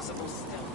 possible still.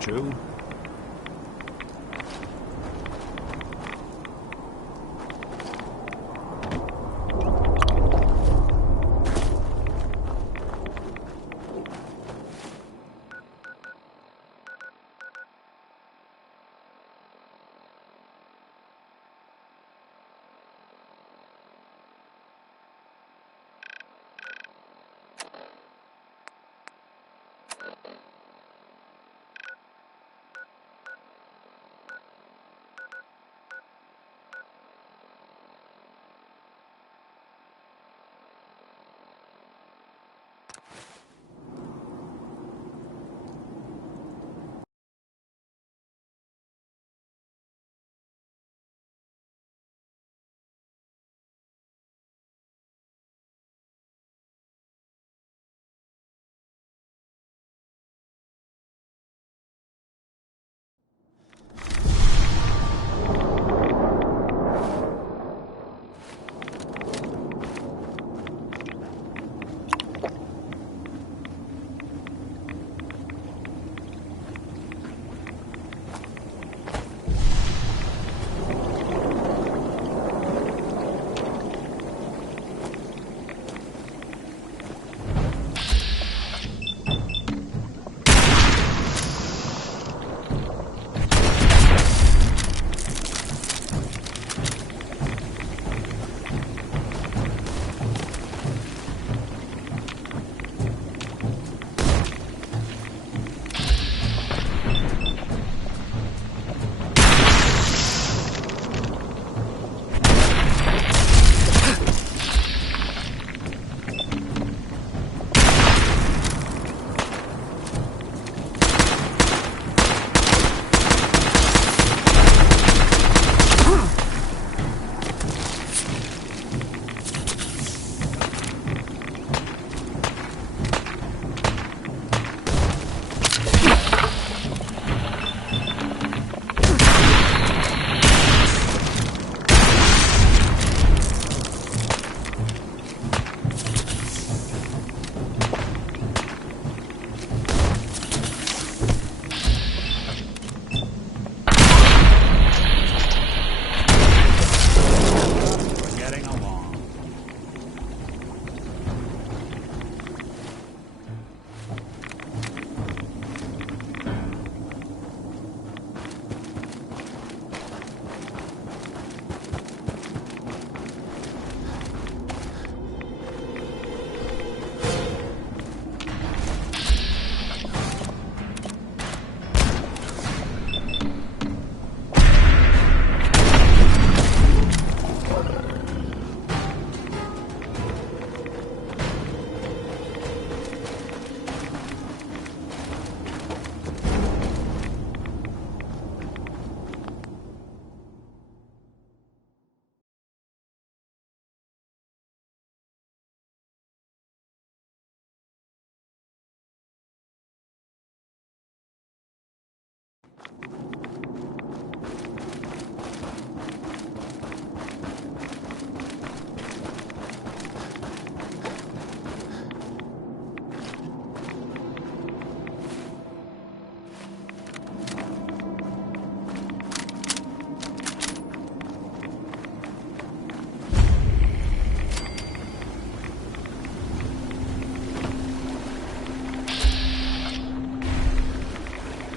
True.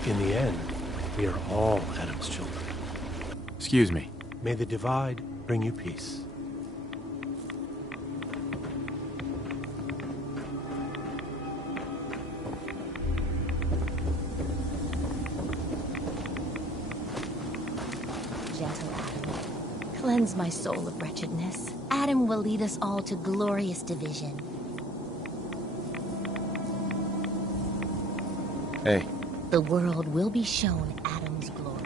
In the end, we are all Adam's children. Excuse me. May the divide bring you peace. Gentle Adam, cleanse my soul of wretchedness. Adam will lead us all to glorious division. Hey. The world will be shown Adam's glory.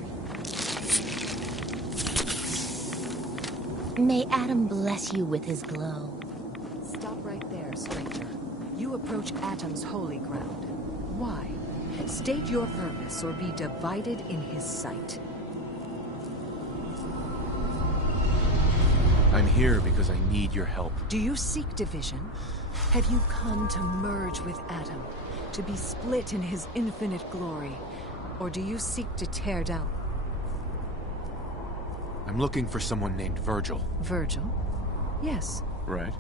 May Adam bless you with his glow. Stop right there, stranger. You approach Atom's holy ground. Why? State your purpose or be divided in his sight. I'm here because I need your help. Do you seek division? Have you come to merge with Atom? To be split in his infinite glory? Or do you seek to tear down? I'm looking for someone named Virgil. Virgil? Yes. Right.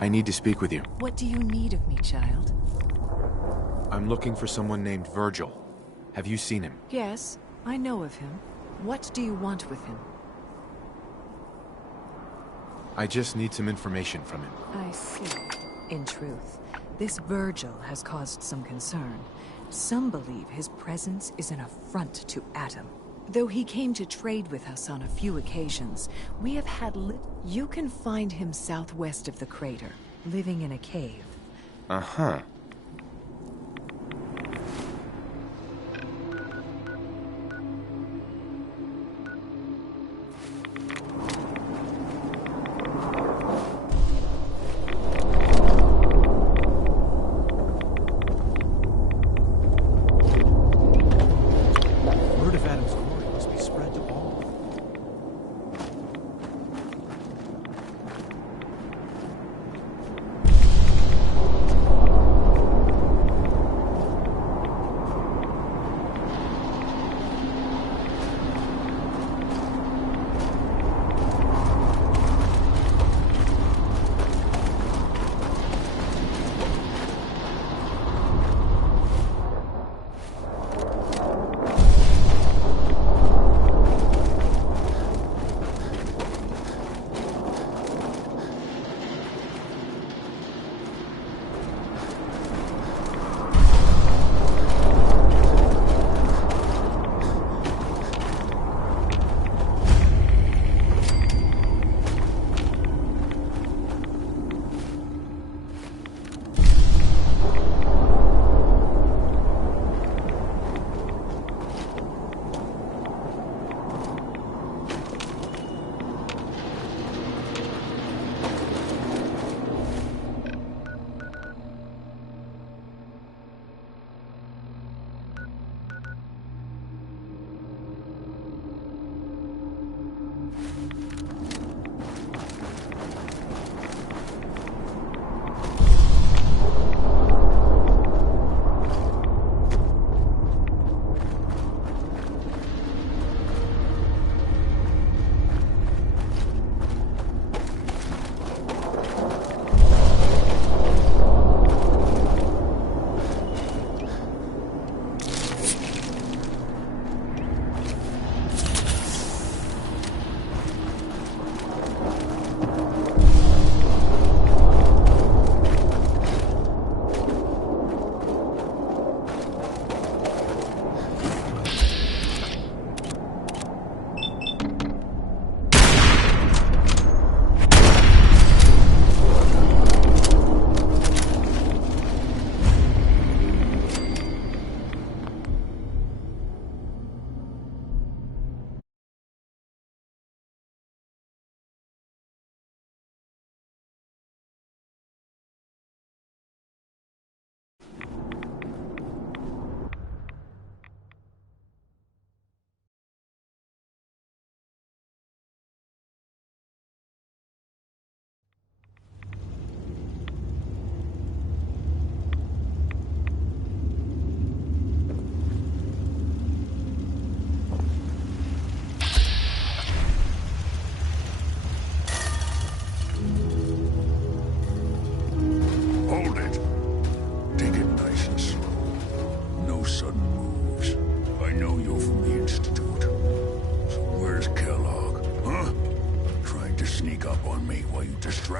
I need to speak with you. What do you need of me, child? I'm looking for someone named Virgil. Have you seen him? Yes, I know of him. What do you want with him? I just need some information from him. I see. In truth, this Virgil has caused some concern. Some believe his presence is an affront to Atom. Though he came to trade with us on a few occasions, we have had You can find him southwest of the crater, living in a cave. Uh-huh. Word of Adam's glory must be spread to all.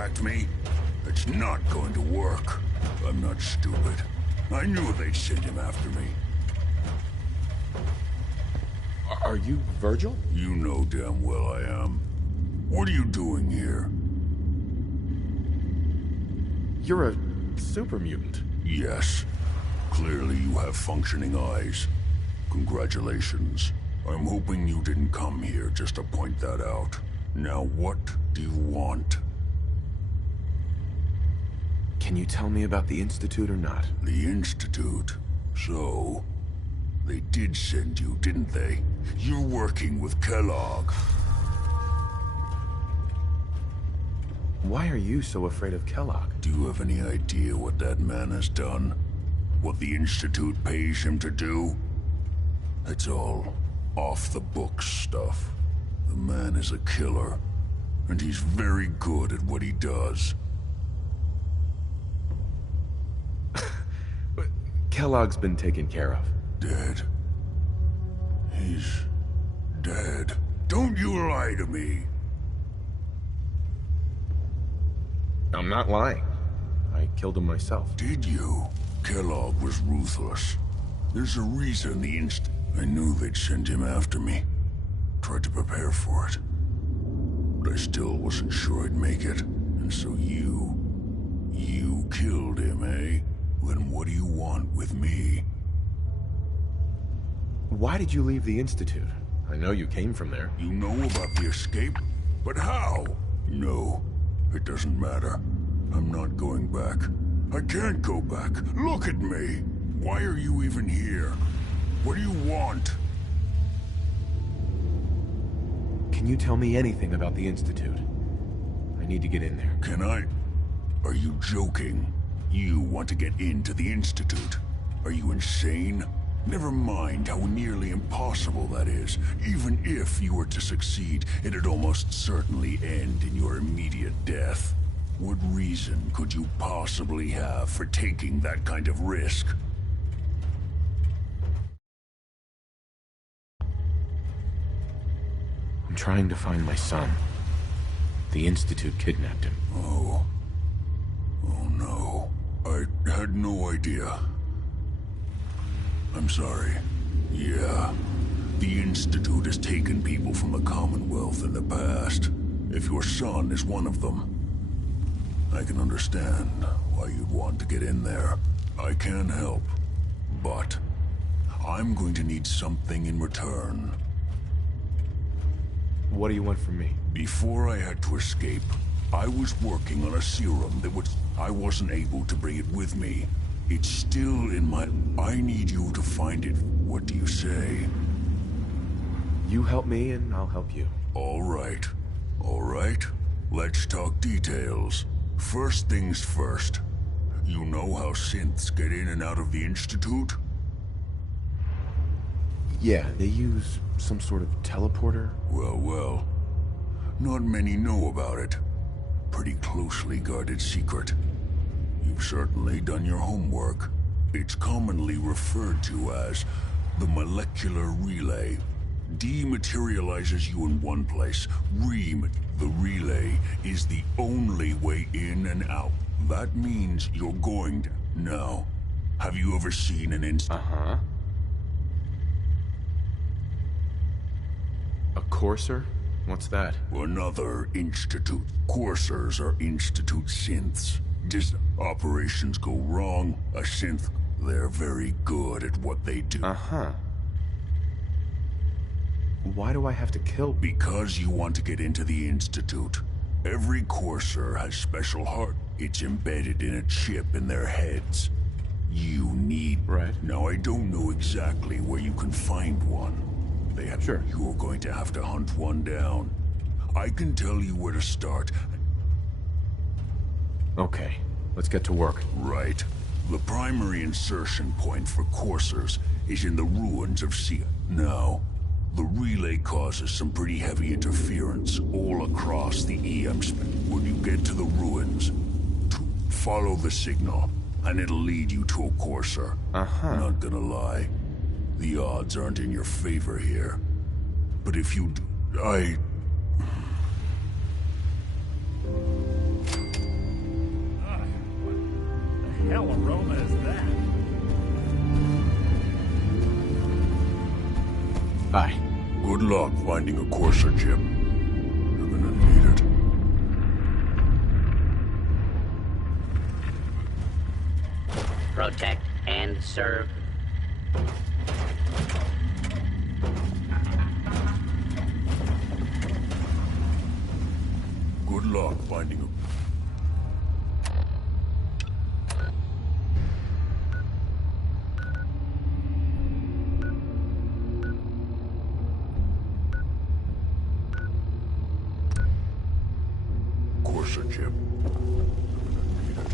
contact me? It's not going to work. I'm not stupid. I knew they'd send him after me. Are you Virgil? You know damn well I am. What are you doing here? You're a super mutant. Yes. Clearly you have functioning eyes. Congratulations. I'm hoping you didn't come here just to point that out. Now what do you want? Can you tell me about the Institute or not? The Institute? So... they did send you, didn't they? You're working with Kellogg. Why are you so afraid of Kellogg? Do you have any idea what that man has done? What the Institute pays him to do? It's all off-the-books stuff. The man is a killer, and he's very good at what he does. Kellogg's been taken care of. Dead. He's dead. Don't you lie to me! I'm not lying. I killed him myself. Did you? Kellogg was ruthless. There's a reason I knew they'd send him after me. Tried to prepare for it. But I still wasn't sure I'd make it. And so you killed him, eh? Then what do you want with me? Why did you leave the Institute? I know you came from there. You know about the escape? But how? No, it doesn't matter. I'm not going back. I can't go back. Look at me! Why are you even here? What do you want? Can you tell me anything about the Institute? I need to get in there. Can I? Are you joking? You want to get into the Institute? Are you insane? Never mind how nearly impossible that is. Even if you were to succeed, it'd almost certainly end in your immediate death. What reason could you possibly have for taking that kind of risk? I'm trying to find my son. The Institute kidnapped him. Oh. Oh no. I had no idea. I'm sorry. Yeah. The Institute has taken people from the Commonwealth in the past. If your son is one of them, I can understand why you'd want to get in there. I can help, but I'm going to need something in return. What do you want from me? Before I had to escape, I was working on a serum that I wasn't able to bring it with me. It's still in my... I need you to find it. What do you say? You help me and I'll help you. All right. All right. Let's talk details. First things first. You know how synths get in and out of the Institute? Yeah, they use some sort of teleporter. Well. Not many know about it. Pretty closely guarded secret. You've certainly done your homework. It's commonly referred to as the molecular relay. Dematerializes you in one place. The relay is the only way in and out. That means you're going to... Now, have you ever seen an Uh-huh. A courser? What's that? Another Institute. Coursers are Institute synths. Just operations go wrong, a synth, they're very good at what they do. Uh-huh. Why do I have to kill? Because you want to get into the Institute. Every courser has special heart. It's embedded in a chip in their heads. You need... Right. Now, I don't know exactly where you can find one. Sure. You're going to have to hunt one down. I can tell you where to start. Okay, let's get to work. Right. The primary insertion point for coursers is in the ruins of Sia. Now, the relay causes some pretty heavy interference all across the EM spectrum. When you get to the ruins, follow the signal, and it'll lead you to a courser. Uh-huh. Not gonna lie, the odds aren't in your favor here. But if you do, hell aroma is that? Bye. Good luck finding a courser chip. You're gonna need it. Protect and serve. Good luck finding a... Courser chip. You're gonna need it.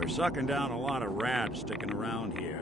We're sucking down a lot of rats sticking around here.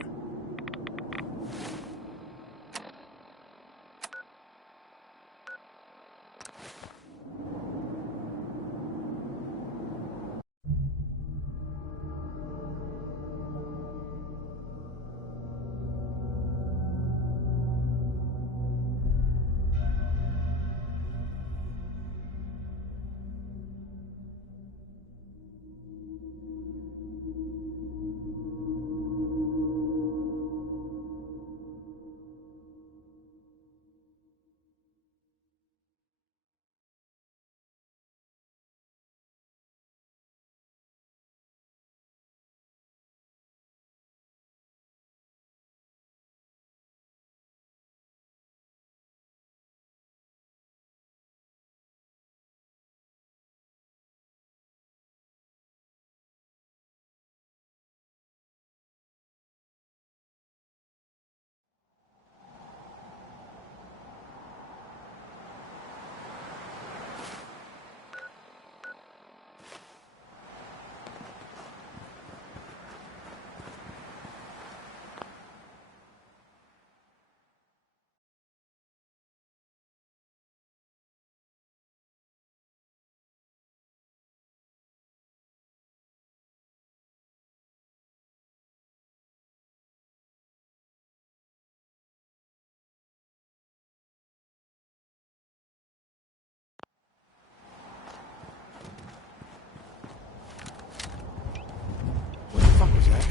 What the fuck was that?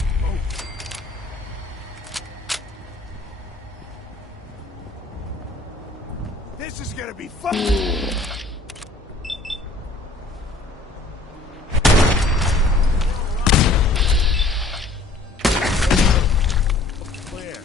This is gonna be fun! Clear.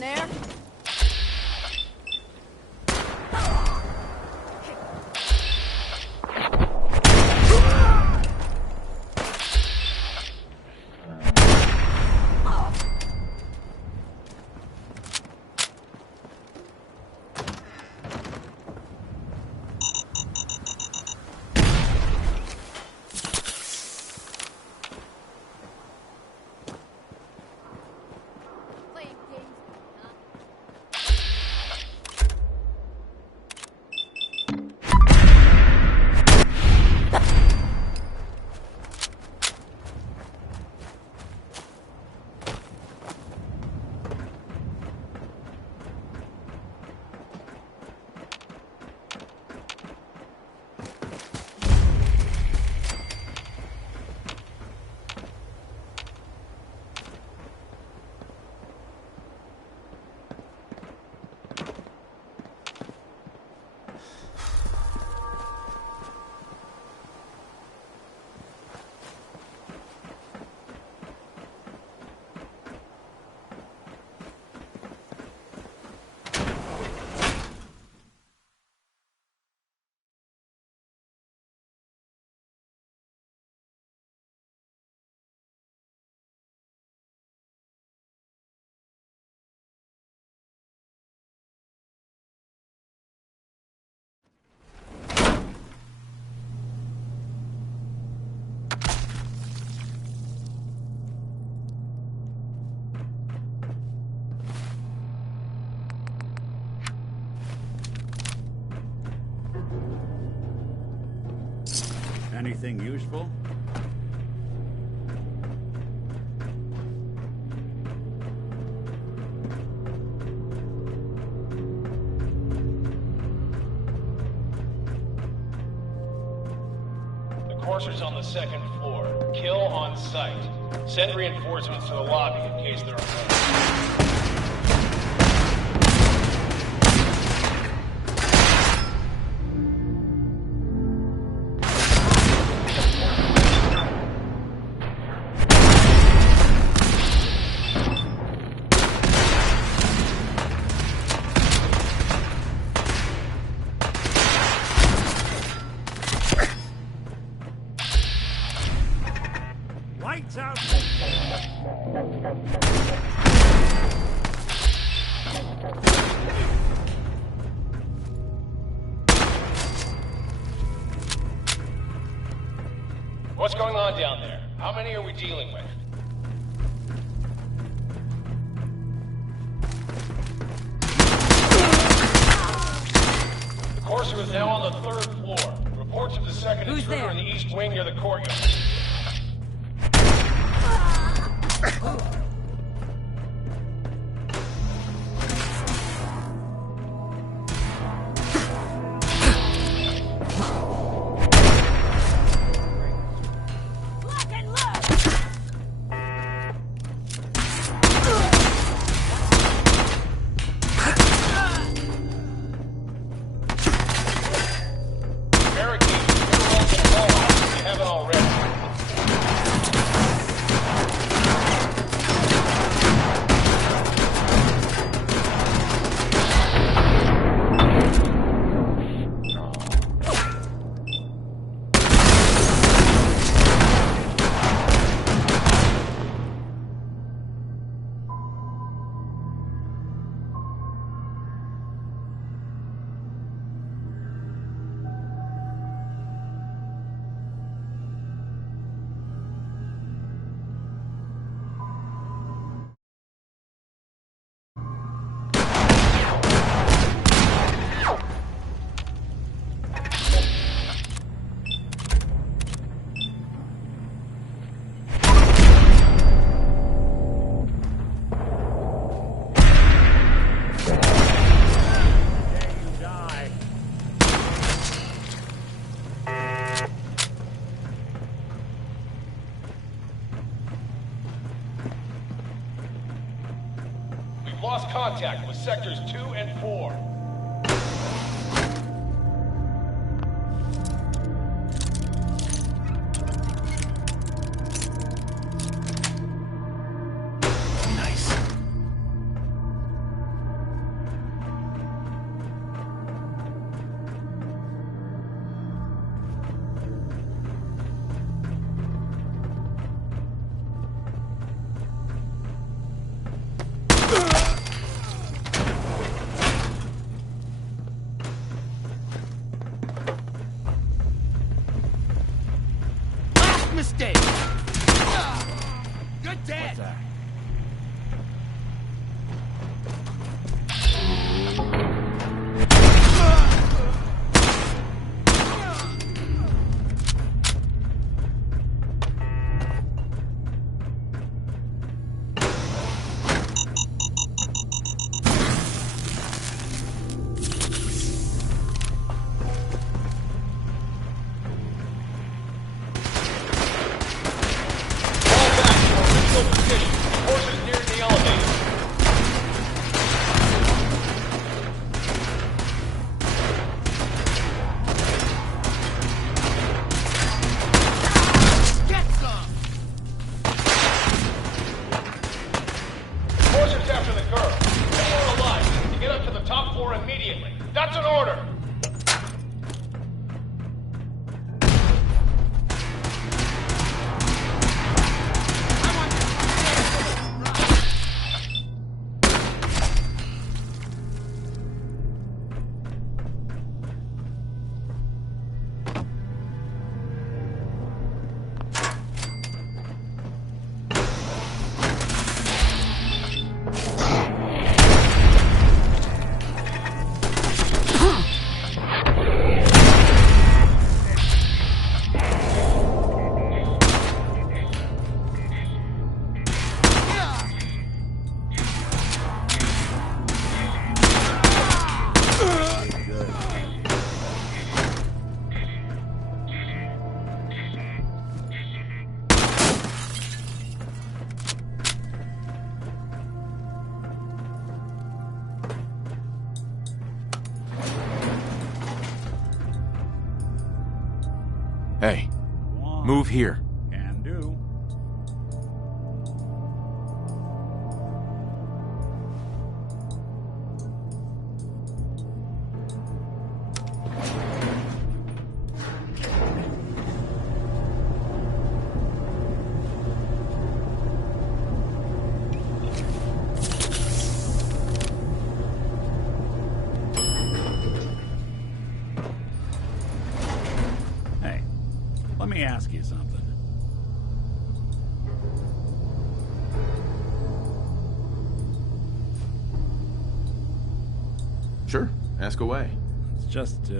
in there? Anything useful? The courser's on the second floor. Kill on sight. Send reinforcements to the lobby in case there are more. Lights out! What's going on down there? How many are we dealing with? The courser is now on the third floor. Reports of the second intruder in the east wing near the courtyard. Lost contact with sectors 2 and 4. Nice. mistake. You're dead. Hey, move here. Can do. Let me ask you something. Sure, ask away. It's just,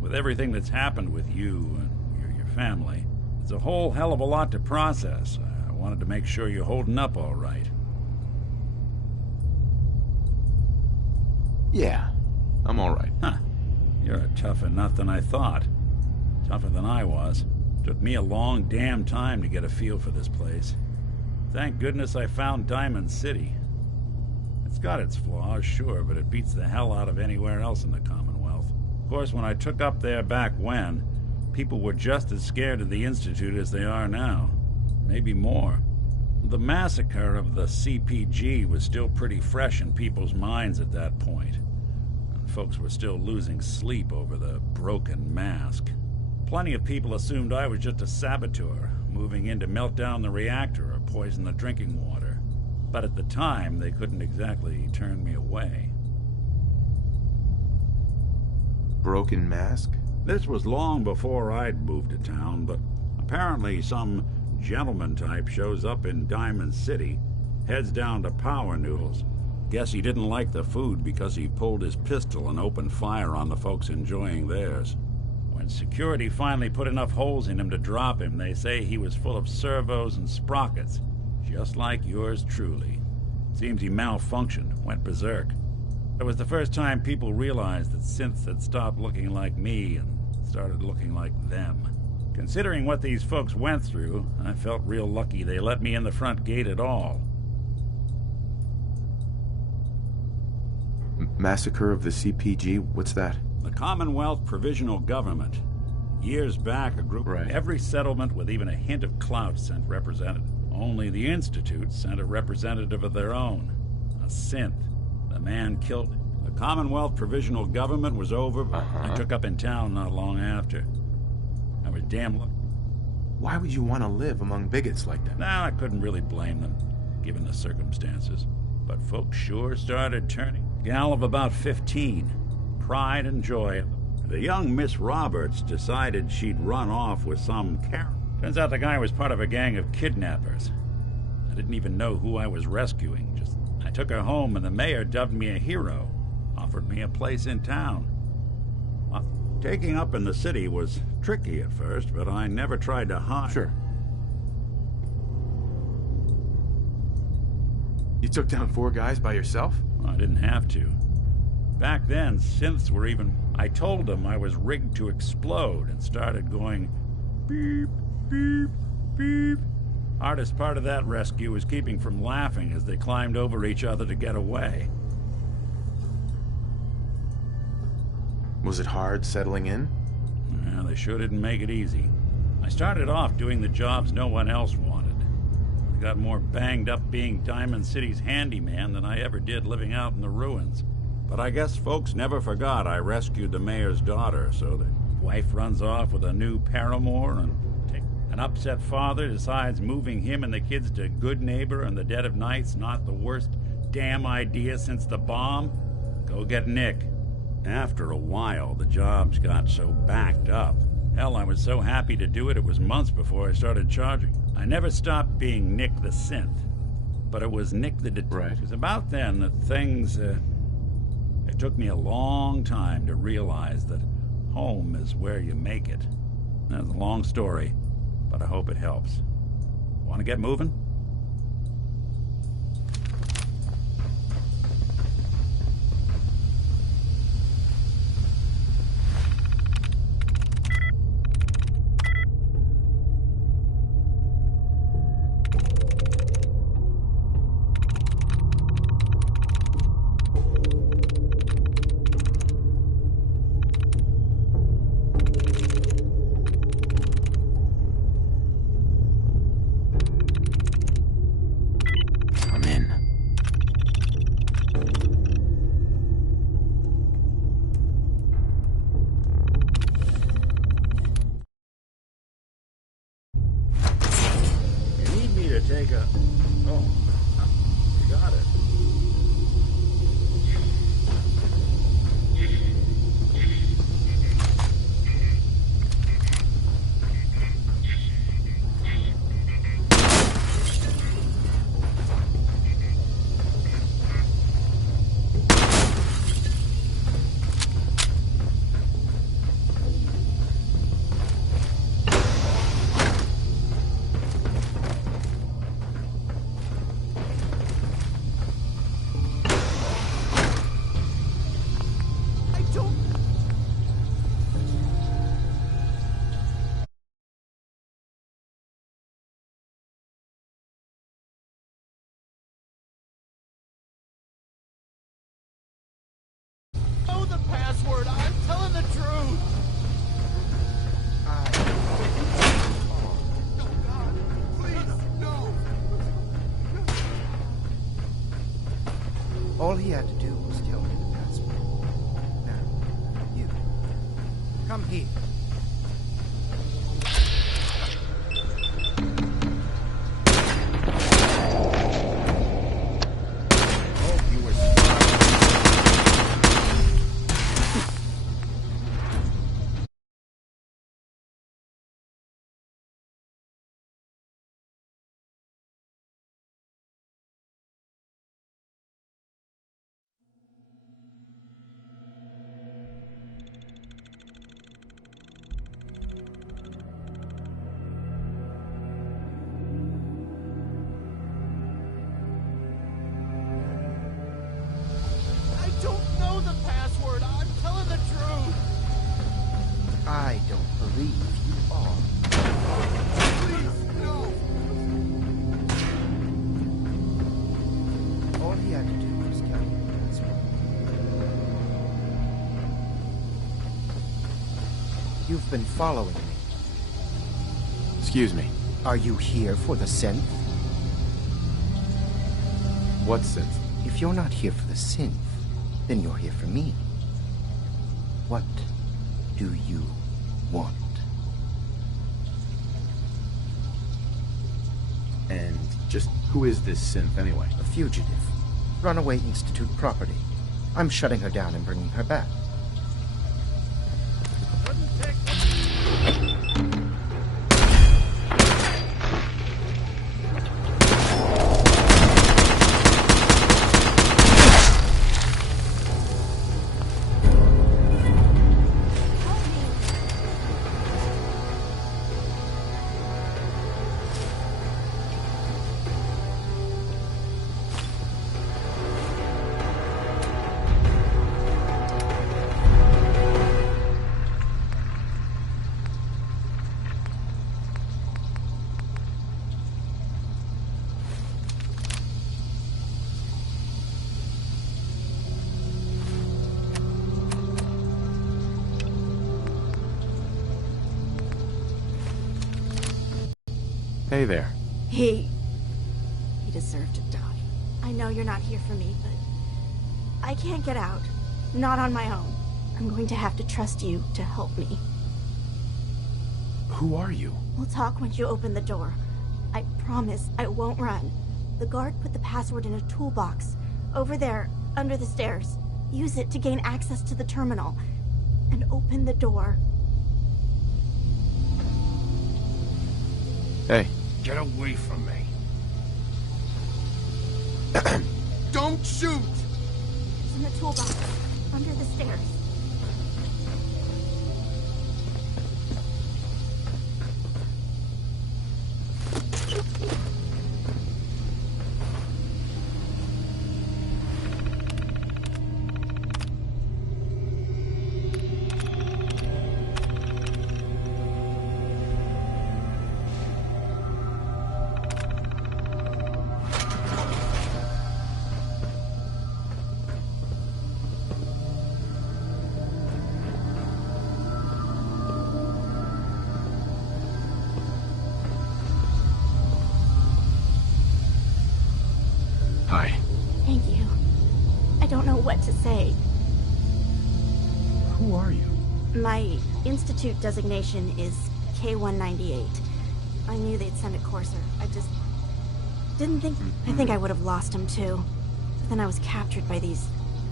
with everything that's happened with you and your family, it's a whole hell of a lot to process. I wanted to make sure you're holding up all right. Yeah, I'm all right. Huh. You're a tougher nut than I thought. Tougher than I was. Took me a long damn time to get a feel for this place. Thank goodness I found Diamond City. It's got its flaws, sure, but it beats the hell out of anywhere else in the Commonwealth. Of course, when I took up there back when, people were just as scared of the Institute as they are now. Maybe more. The massacre of the CPG was still pretty fresh in people's minds at that point. And folks were still losing sleep over the broken mask. Plenty of people assumed I was just a saboteur, moving in to melt down the reactor or poison the drinking water. But at the time, they couldn't exactly turn me away. Broken mask? This was long before I'd moved to town, but apparently some gentleman type shows up in Diamond City, heads down to Power Noodles. Guess he didn't like the food because he pulled his pistol and opened fire on the folks enjoying theirs. When security finally put enough holes in him to drop him, they say he was full of servos and sprockets, just like yours truly. Seems he malfunctioned, went berserk. It was the first time people realized that synths had stopped looking like me and started looking like them. Considering what these folks went through, I felt real lucky they let me in the front gate at all. Massacre of the CPG? What's that? The Commonwealth Provisional Government. Years back, a group from every settlement with even a hint of clout sent representatives. Only the Institute sent a representative of their own. A synth. The man killed it. The Commonwealth Provisional Government was over, but I took up in town not long after. I was damn lucky. Why would you want to live among bigots like that? Nah, I couldn't really blame them, given the circumstances. But folks sure started turning. Gal of about 15. Pride and joy. The young Miss Roberts decided she'd run off with some character Turns out the guy was part of a gang of kidnappers. I didn't even know who I was rescuing. I took her home and the mayor dubbed me a hero. Offered me a place in town. Well, taking up in the city was tricky at first, but I never tried to hide. Sure. You took down 4 guys by yourself? Well, I didn't have to. Back then, synths were even... I told them I was rigged to explode and started going beep, beep, beep. Hardest part of that rescue was keeping from laughing as they climbed over each other to get away. Was it hard settling in? Yeah, they sure didn't make it easy. I started off doing the jobs no one else wanted. I got more banged up being Diamond City's handyman than I ever did living out in the ruins. But I guess folks never forgot I rescued the mayor's daughter, so the wife runs off with a new paramour, and an upset father decides moving him and the kids to Good Neighbor in the dead of night's not the worst damn idea since the bomb. Go get Nick. After a while, the jobs got so backed up. Hell, I was so happy to do it, it was months before I started charging. I never stopped being Nick the Synth, but it was Nick the Detective. Right. It was about then that things, it took me a long time to realize that home is where you make it. That's a long story, but I hope it helps. Want to get moving? Take a... Oh, you got it. The password. I'm telling the truth. Oh God! Please, no. All he had to do was tell me the password. Now, you come here. I don't believe you are. Please, no. All he had to do was tell me the password. You've been following me. Excuse me. Are you here for the synth? What synth? If you're not here for the synth, then you're here for me. What do you want? And just who is this synth anyway? A fugitive. Runaway Institute property. I'm shutting her down and bringing her back. Hey there. He deserved to die. I know you're not here for me, but I can't get out. Not on my own. I'm going to have to trust you to help me. Who are you? We'll talk once you open the door. I promise I won't run. The guard put the password in a toolbox. Over there, under the stairs. Use it to gain access to the terminal. And open the door. Hey. Get away from me. Don't shoot! It's in the toolbox. Under the stairs. Hi. Thank you. I don't know what to say. Who are you? My Institute designation is K-198. I knew they'd send a courser. I just didn't think... I think I would have lost him too. But then I was captured by these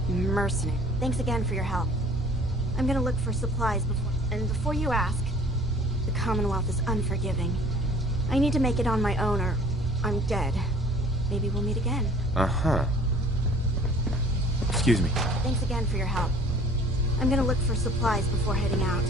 mercenaries. Thanks again for your help. I'm gonna look for supplies before... And before you ask, the Commonwealth is unforgiving. I need to make it on my own or I'm dead. Maybe we'll meet again. Uh-huh. Excuse me. Thanks again for your help. I'm gonna look for supplies before heading out.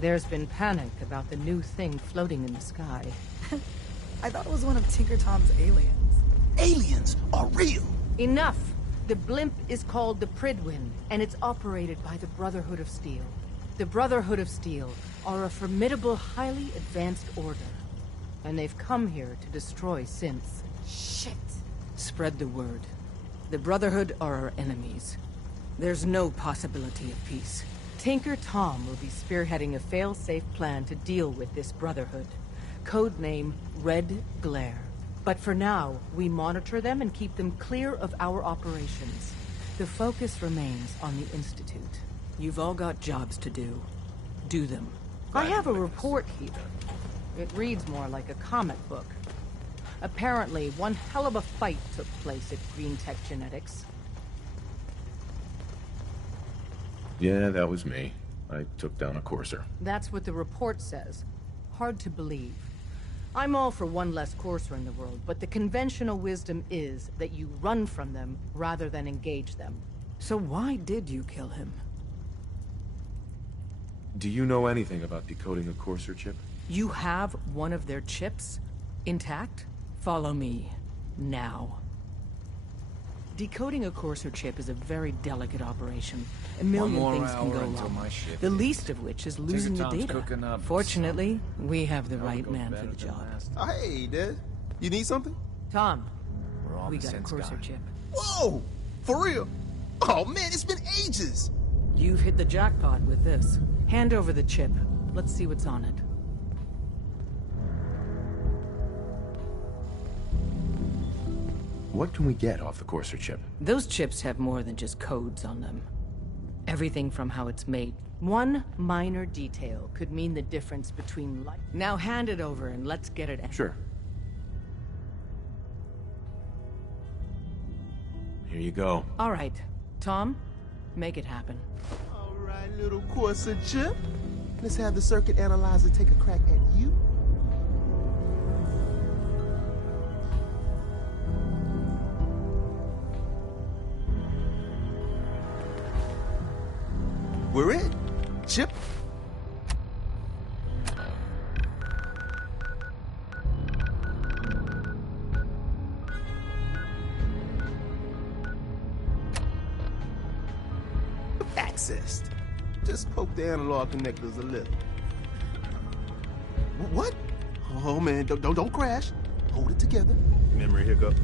There's been panic about the new thing floating in the sky. I thought it was one of Tinker Tom's aliens. Aliens are real! Enough! The blimp is called the Pridwin, and it's operated by the Brotherhood of Steel. The Brotherhood of Steel are a formidable, highly advanced order. And they've come here to destroy synths. Shit! Spread the word. The Brotherhood are our enemies. There's no possibility of peace. Tinker Tom will be spearheading a fail-safe plan to deal with this Brotherhood. Codename Red Glare. But for now, we monitor them and keep them clear of our operations. The focus remains on the Institute. You've all got jobs to do. Do them. I have a report here. It reads more like a comic book. Apparently, one hell of a fight took place at Green Tech Genetics. Yeah, that was me. I took down a courser. That's what the report says. Hard to believe. I'm all for one less courser in the world, but the conventional wisdom is that you run from them rather than engage them. So why did you kill him? Do you know anything about decoding a courser chip? You have one of their chips intact? Follow me, now. Decoding a courser chip is a very delicate operation. A million things can go wrong. The least of which is losing the data. Fortunately, we have the right man for the job. Hey, Dad. You need something? Tom, we got a courser chip. Whoa! For real? Oh man, it's been ages! You've hit the jackpot with this. Hand over the chip. Let's see what's on it. What can we get off the courser chip? Those chips have more than just codes on them. Everything from how it's made. One minor detail could mean the difference between life. Now hand it over and let's get it. Sure. Here you go. All right. Tom, make it happen. All right, little courser chip. Let's have the circuit analyzer take a crack at you. We're in. Chip. Accessed. Just poke the analog connectors a little. What? Oh man, don't crash. Hold it together. Memory hiccup.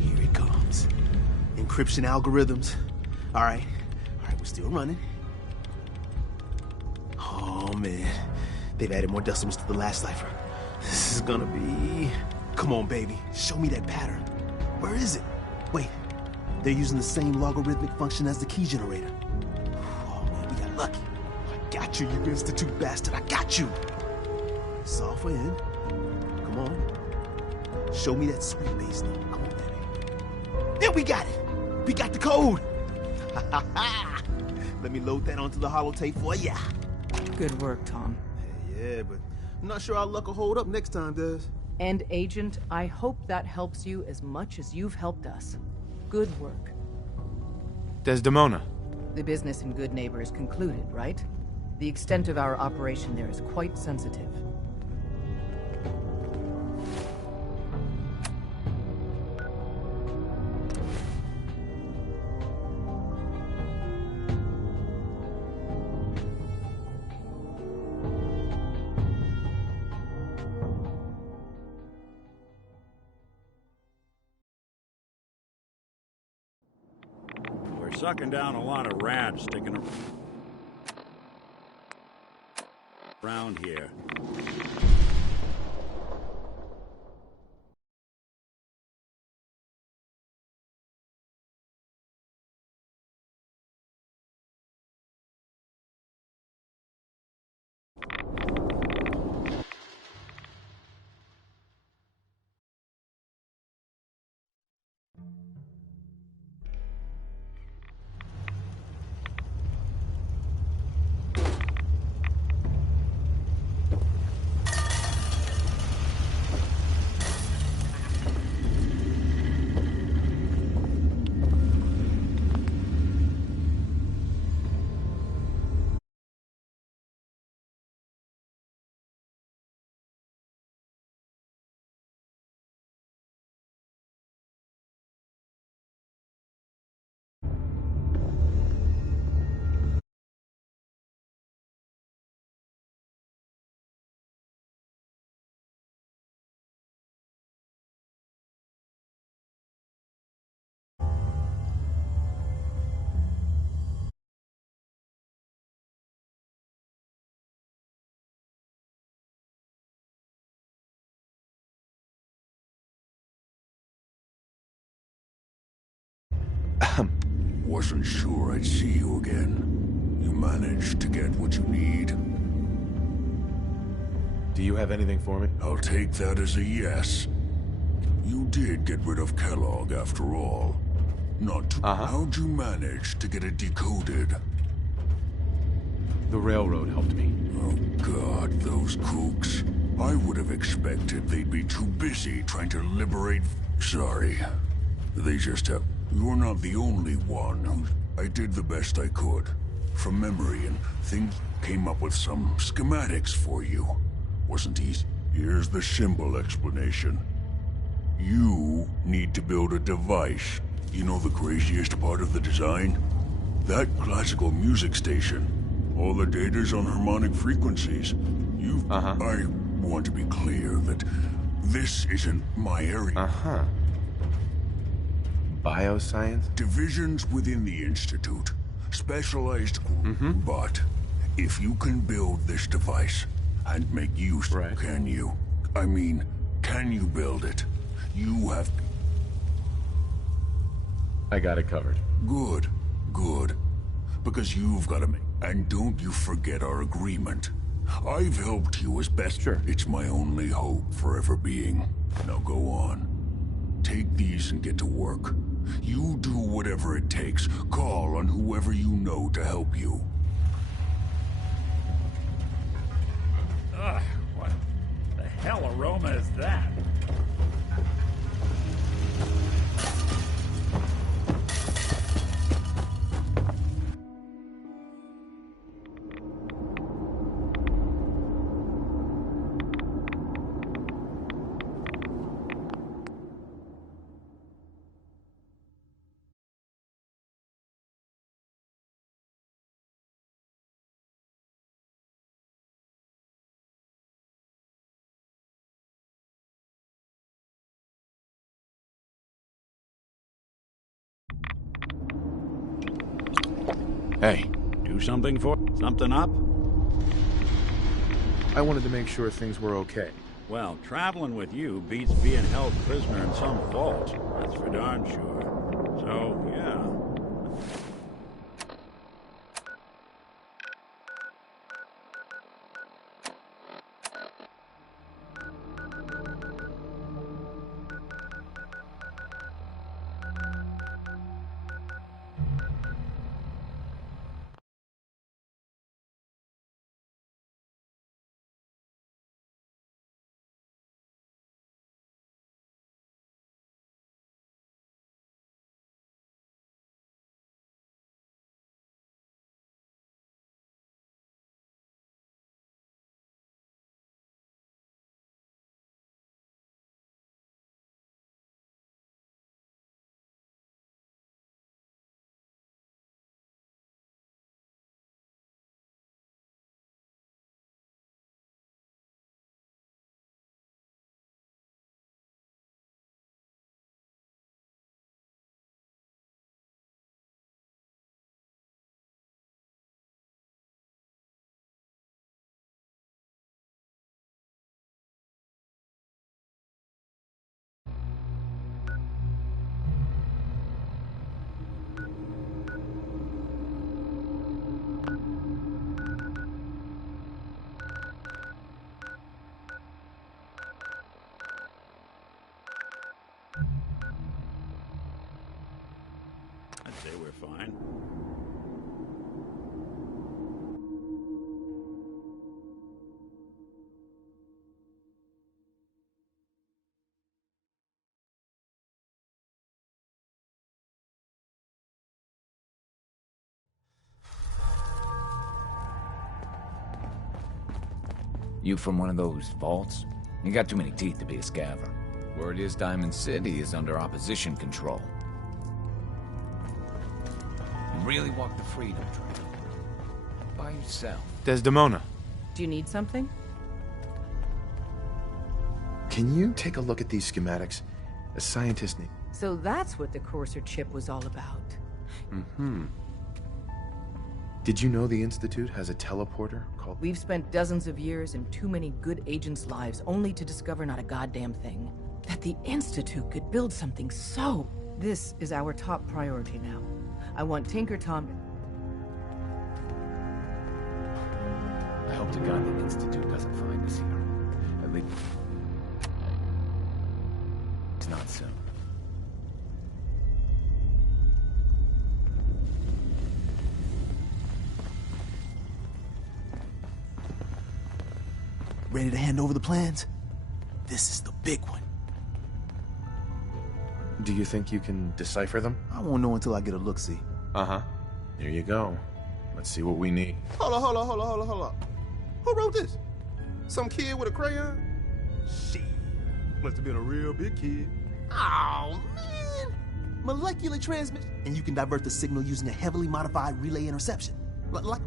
Here it comes. Encryption algorithms. All right, we're still running. Oh man, they've added more decimals to the last cipher. This is gonna be... Come on, baby, show me that pattern. Where is it? Wait, they're using the same logarithmic function as the key generator. Oh man, we got lucky. I got you, you Institute bastard, I got you. Software in. Come on. Show me that sweet bass note. Come on, baby. There, we got it. We got the code. Let me load that onto the holotape for ya. Good work, Tom. Yeah, but I'm not sure our luck will hold up next time, Des. And Agent, I hope that helps you as much as you've helped us. Good work. Desdemona. The business in Good Neighbor is concluded, right? The extent of our operation there is quite sensitive. Sucking down a lot of rats sticking around here. Wasn't sure I'd see you again. You managed to get what you need. Do you have anything for me? I'll take that as a yes. You did get rid of Kellogg after all. How'd you manage to get it decoded? The railroad helped me. Oh God, those kooks. I would have expected they'd be too busy trying to liberate... Sorry. They just have... You're not the only one. I did the best I could. From memory, and things came up with some schematics for you. Wasn't easy. Here's the symbol explanation. You need to build a device. You know the craziest part of the design? That classical music station. All the data's on harmonic frequencies. I want to be clear that this isn't my area. Bioscience? Divisions within the Institute. Specialized group. But if you can build this device and make use, can you? I mean, can you build it? You have... I got it covered. Good, good. Because you've got to make... And don't you forget our agreement. I've helped you as best... Sure. It's my only hope for ever being. Now go on. Take these and get to work. You do whatever it takes. Call on whoever you know to help you. Ugh, what the hell aroma is that? Hey. Do something for... Something up? I wanted to make sure things were okay. Well, traveling with you beats being held prisoner in some vault. That's for darn sure. So, yeah. I'd say we're fine. You from one of those vaults? You got too many teeth to be a scaver. Word is Diamond City is under opposition control. You really walk the freedom trail. By yourself. Desdemona. Do you need something? Can you take a look at these schematics? A scientist need... So that's what the Courser chip was all about. Did you know the Institute has a teleporter called... We've spent dozens of years and too many good agents' lives only to discover not a goddamn thing. That the Institute could build something so This is our top priority now. I want Tinker Tom... I hope to God the Institute doesn't find us here. At least... It's not soon. Ready to hand over the plans? This is the big one. Do you think you can decipher them? I won't know until I get a look-see. Uh-huh. There you go. Let's see what we need. Hold on. Who wrote this? Some kid with a crayon? Shit. Must have been a real big kid. Oh, man! Molecular transmission. And you can divert the signal using a heavily modified relay interception. Like...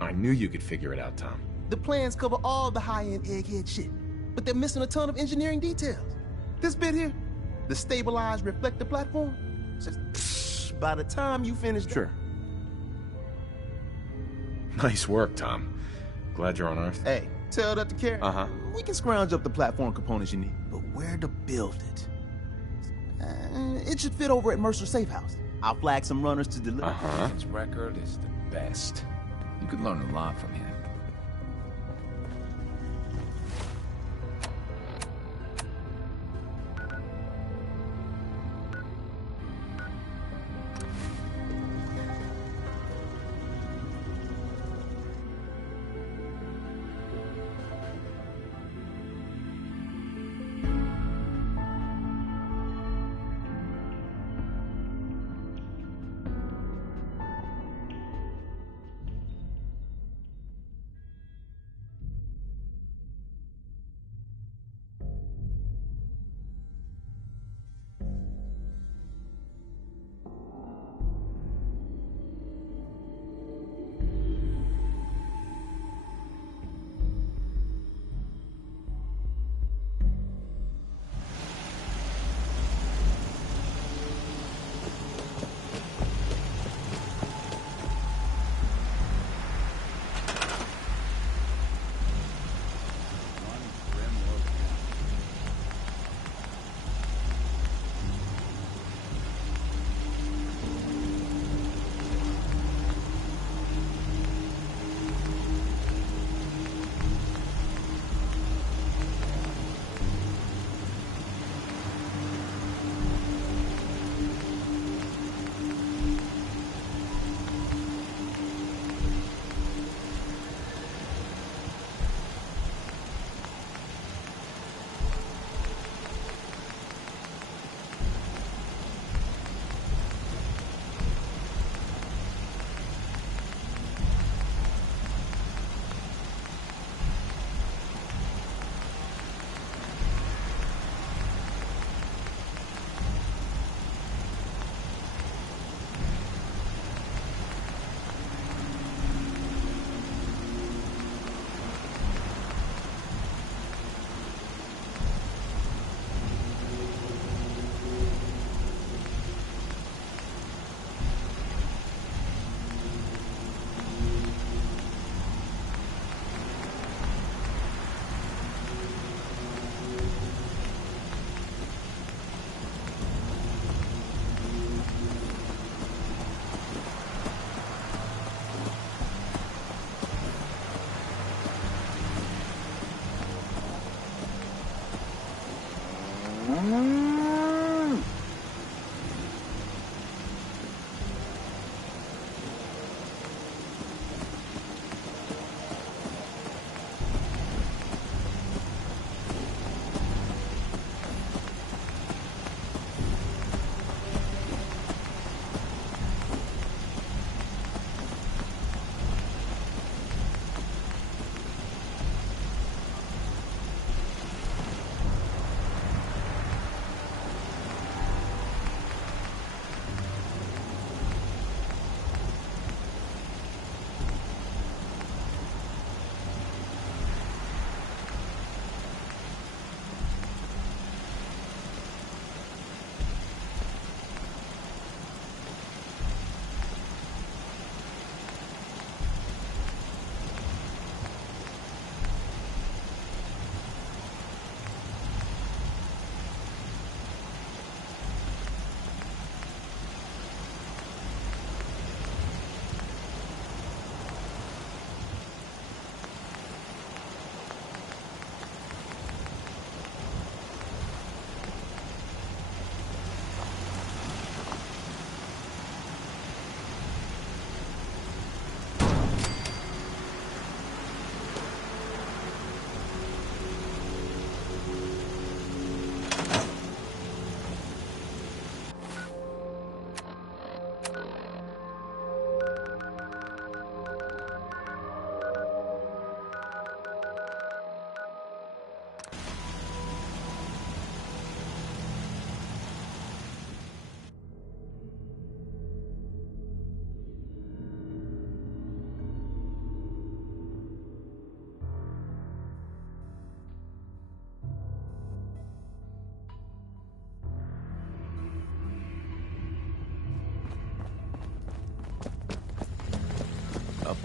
I knew you could figure it out, Tom. The plans cover all the high-end egghead shit, but they're missing a ton of engineering details. This bit here, the stabilized reflector platform, just by the time you finish that... Sure. Nice work, Tom. Glad you're on Earth. Hey, tell that to Karen. Uh-huh. We can scrounge up the platform components you need, but where to build it? It should fit over at Mercer's safe house. I'll flag some runners to deliver. Uh-huh. His record is the best. You could learn a lot from him.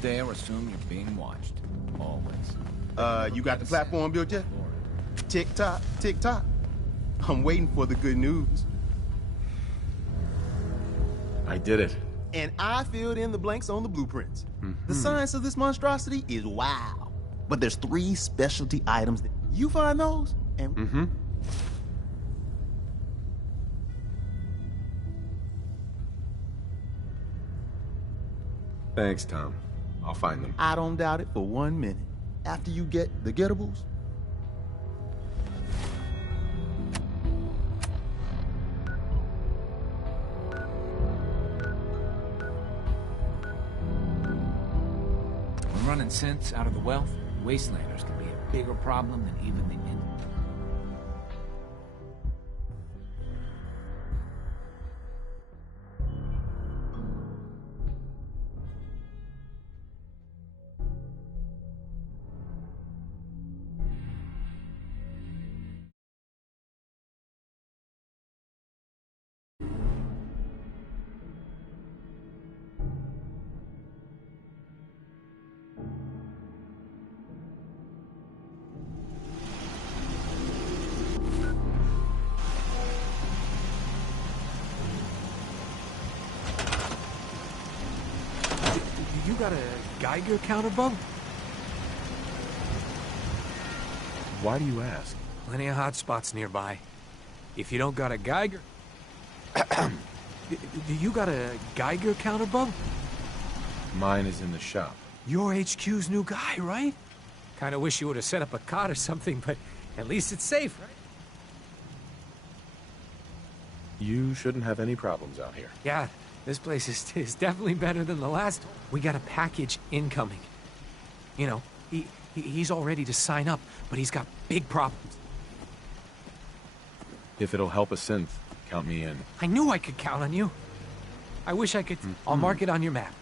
there assume you're being watched. Always. You got the platform built yet? Tick tock, tick tock. I'm waiting for the good news. I did it. And I filled in the blanks on the blueprints. The science of this monstrosity is wow. But there's 3 specialty items that you find those, and Thanks, Tom. I'll find them. I don't doubt it for 1 minute. After you get the gettables. When running synths out of the wealth, wastelanders can be a bigger problem than even the You got a Geiger counter, bub? Why do you ask? Plenty of hot spots nearby. If you don't got a Geiger... Do you got a Geiger counter, bub? Mine is in the shop. You're HQ's new guy, right? Kinda wish you would have set up a cot or something, but at least it's safe, right? You shouldn't have any problems out here. Yeah, this place is definitely better than the last one. We got a package incoming. You know, he's all ready to sign up, but he's got big problems. If it'll help a synth, count me in. I knew I could count on you. I wish I could... I'll mark it on your map.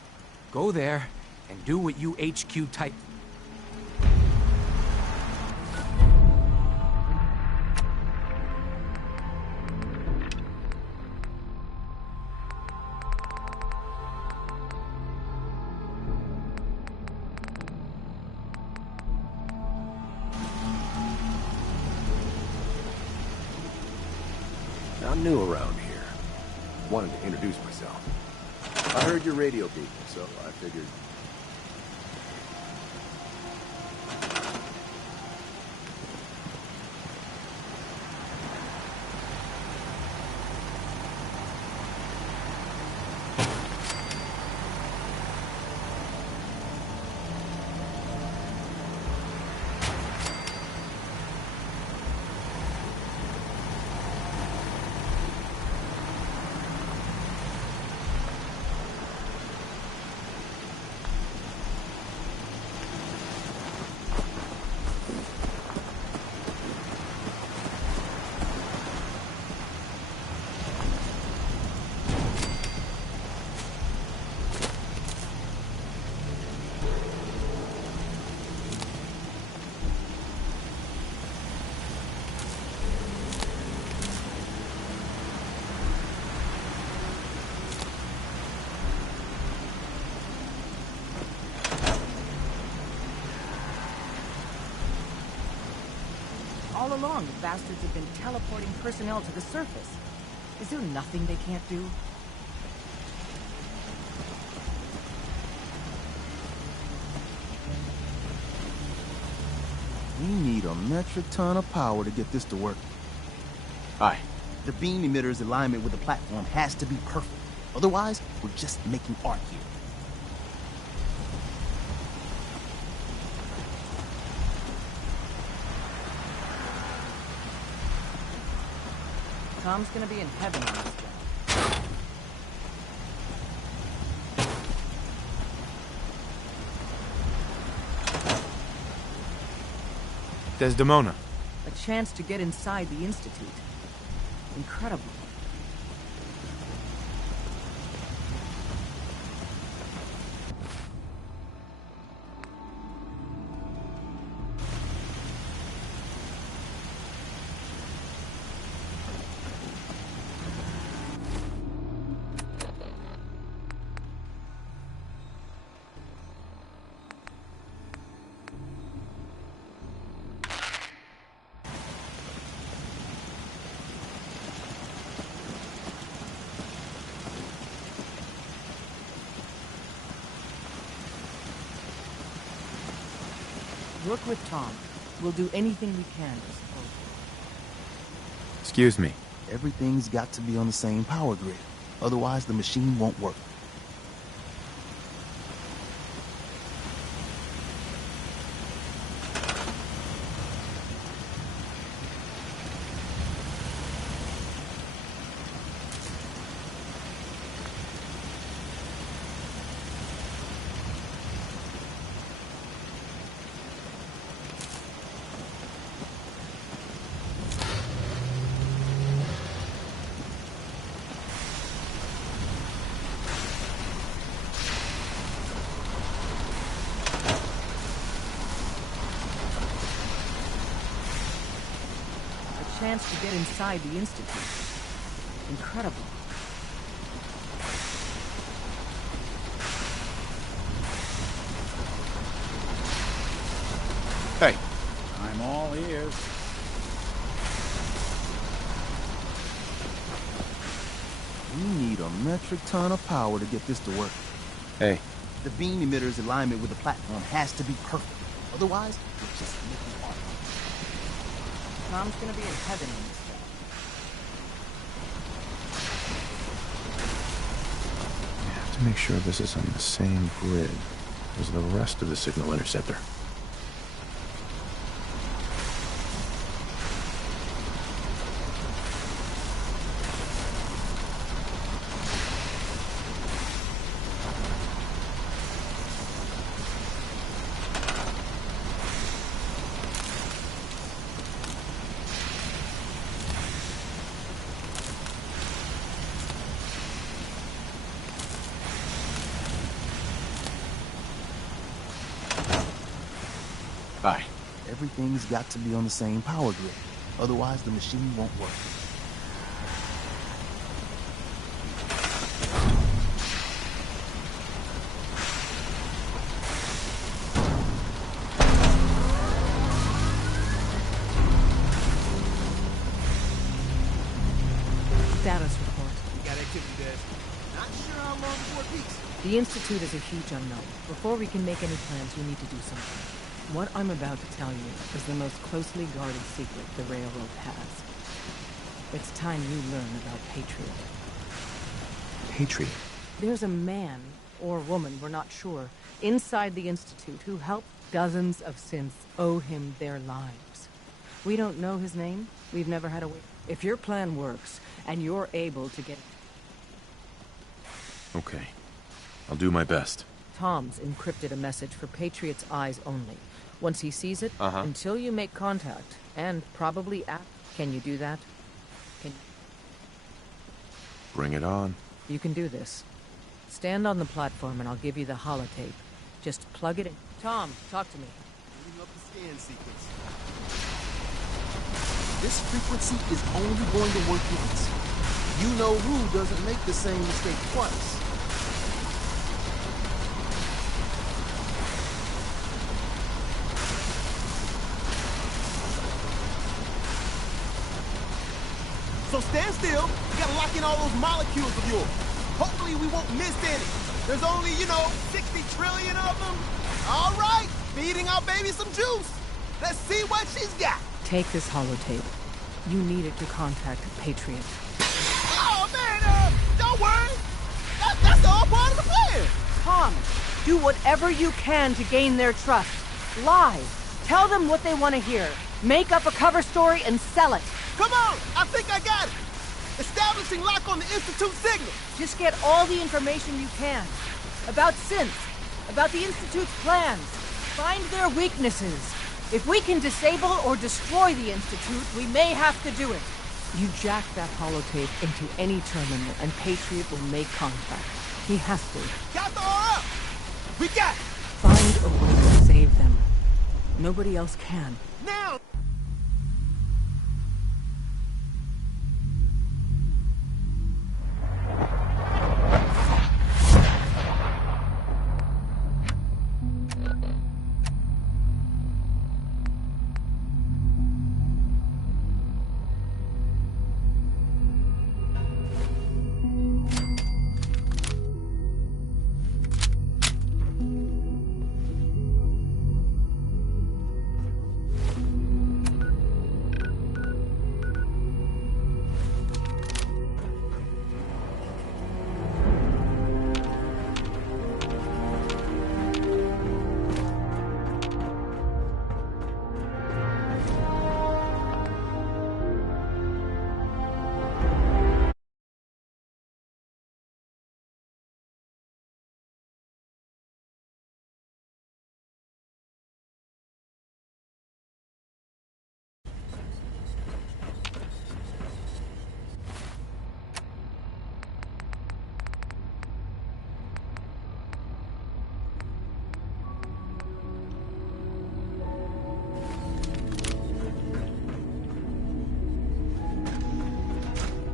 Go there and do what you HQ type. I'm new around here. Wanted to introduce myself. I heard your radio beacon, so I figured... All along, the bastards have been teleporting personnel to the surface. Is there nothing they can't do? We need a metric ton of power to get this to work. Hi. The beam emitter's alignment with the platform has to be perfect. Otherwise, we're just making art here. Tom's gonna be in heaven on this job. Desdemona. A chance to get inside the Institute. Incredible. Work with Tom. We'll do anything we can to support you. Excuse me. Everything's got to be on the same power grid. Otherwise, the machine won't work. Chance to get inside the Institute. Incredible. Hey. I'm all ears. We need a metric ton of power to get this to work. Hey. The beam emitter's alignment with the platform has to be perfect. Otherwise, it's just making art. Tom's gonna be in heaven in this job. We have to make sure this is on the same grid as the rest of the signal interceptor. Bye. Everything's got to be on the same power grid. Otherwise, the machine won't work. Status report. We got activity there. Not sure how long before it peaks. The Institute is a huge unknown. Before we can make any plans, we need to do something. What I'm about to tell you is the most closely guarded secret the Railroad has. It's time you learn about Patriot. Patriot? There's a man, or woman, we're not sure, inside the Institute who helped dozens of synths owe him their lives. We don't know his name. We've never had a way. If your plan works, and you're able to get... Okay. I'll do my best. Tom's encrypted a message for Patriot's eyes only. Once he sees it, until you make contact, and probably can you do that? Bring it on. You can do this. Stand on the platform and I'll give you the holotape. Just plug it in. Tom, talk to me. Moving up the scan sequence. This frequency is only going to work once. You know who doesn't make the same mistake twice. So stand still. You gotta lock in all those molecules of yours. Hopefully we won't miss any. There's only, 60 trillion of them. All right, feeding our baby some juice. Let's see what she's got. Take this holotape. You need it to contact Patriot. Oh, man, don't worry. That's all part of the plan. Tom, do whatever you can to gain their trust. Lie. Tell them what they want to hear. Make up a cover story and sell it. Come on! I think I got it! Establishing lock on the Institute signal! Just get all the information you can. About synths. About the Institute's plans. Find their weaknesses. If we can disable or destroy the Institute, we may have to do it. You jack that holotape into any terminal and Patriot will make contact. He has to. Got the R up! We got it! Find a way to save them. Nobody else can. Now!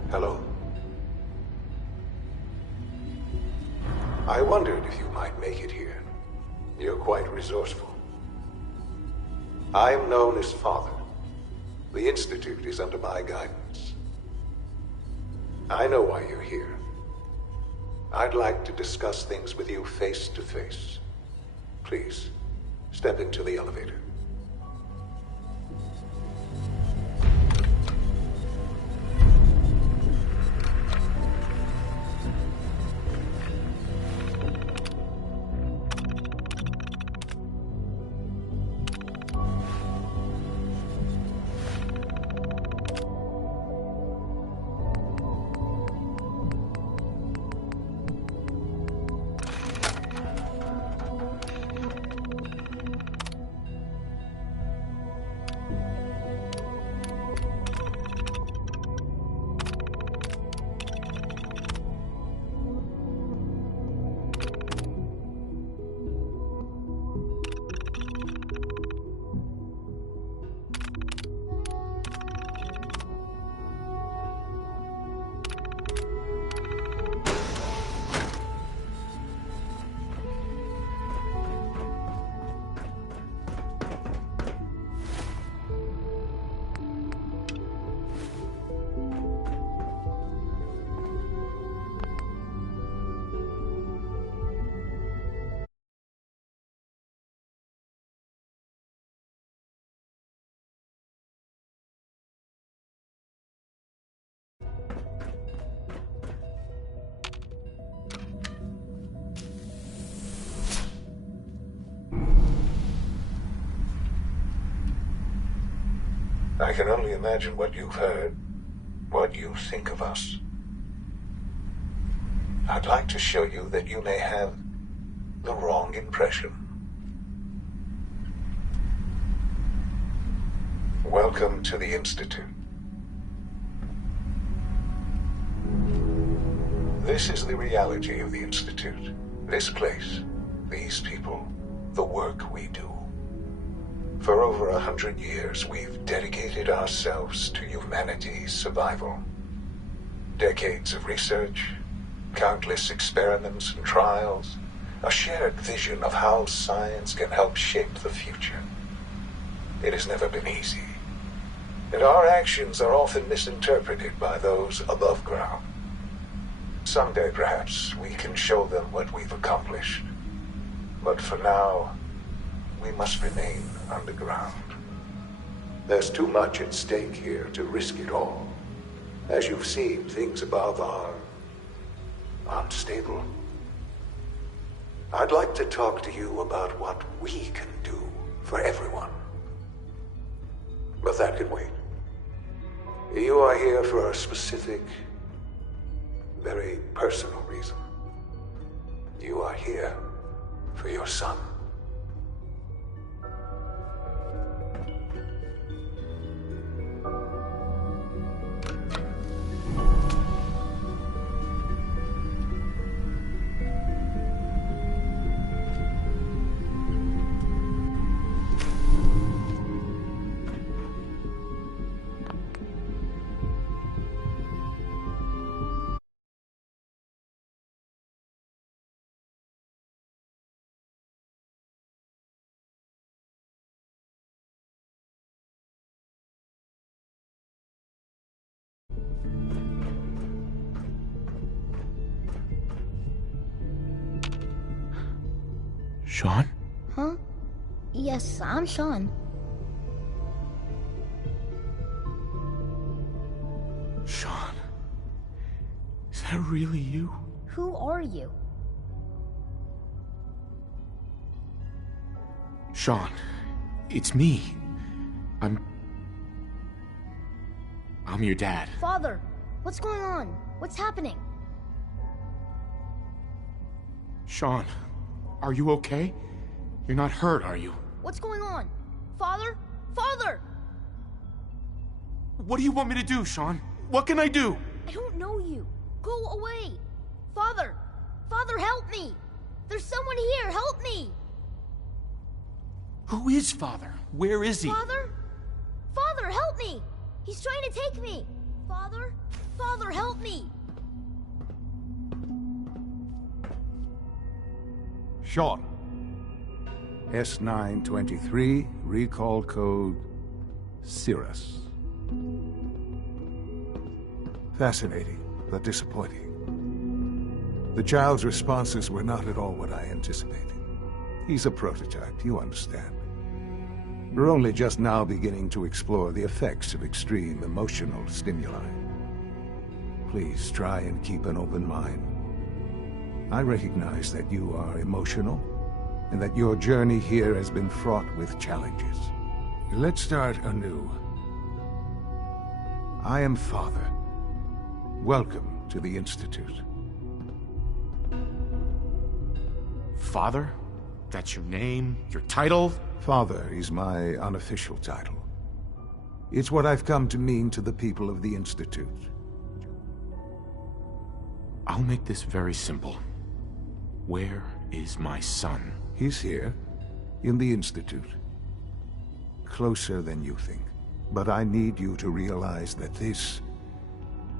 Hello. I wondered if you might make it here. You're quite resourceful. I'm known as Father. The Institute is under my guidance. I know why you're here. I'd like to discuss things with you face to face. Please, step into the elevator. I can only imagine what you've heard, what you think of us. I'd like to show you that you may have the wrong impression. Welcome to the Institute. This is the reality of the Institute. This place, these people, the work we do. For over 100 years, we've dedicated ourselves to humanity's survival. Decades of research, countless experiments and trials, a shared vision of how science can help shape the future. It has never been easy, and our actions are often misinterpreted by those above ground. Someday, perhaps, we can show them what we've accomplished. But for now, we must remain underground. There's too much at stake here to risk it all. As you've seen, things above are unstable. I'd like to talk to you about what we can do for everyone. But that can wait. You are here for a specific, very personal reason. You are here for your son. Sean? Huh? Yes, I'm Sean. Sean? Is that really you? Who are you? Sean, it's me. I'm your dad. Father, what's going on? What's happening? Sean, are you okay? You're not hurt, are you? What's going on? Father? Father! What do you want me to do, Sean? What can I do? I don't know you. Go away. Father! Father, help me! There's someone here, help me! Who is Father? Where is he? Father? Father, help me! He's trying to take me! Father? Father, help Sean. S923, recall code Cirrus. Fascinating, but disappointing. The child's responses were not at all what I anticipated. He's a prototype, you understand. We're only just now beginning to explore the effects of extreme emotional stimuli. Please try and keep an open mind. I recognize that you are emotional, and that your journey here has been fraught with challenges. Let's start anew. I am Father. Welcome to the Institute. Father? That's your name? Your title? Father is my unofficial title. It's what I've come to mean to the people of the Institute. I'll make this very simple. Where is my son? He's here, in the Institute. Closer than you think. But I need you to realize that this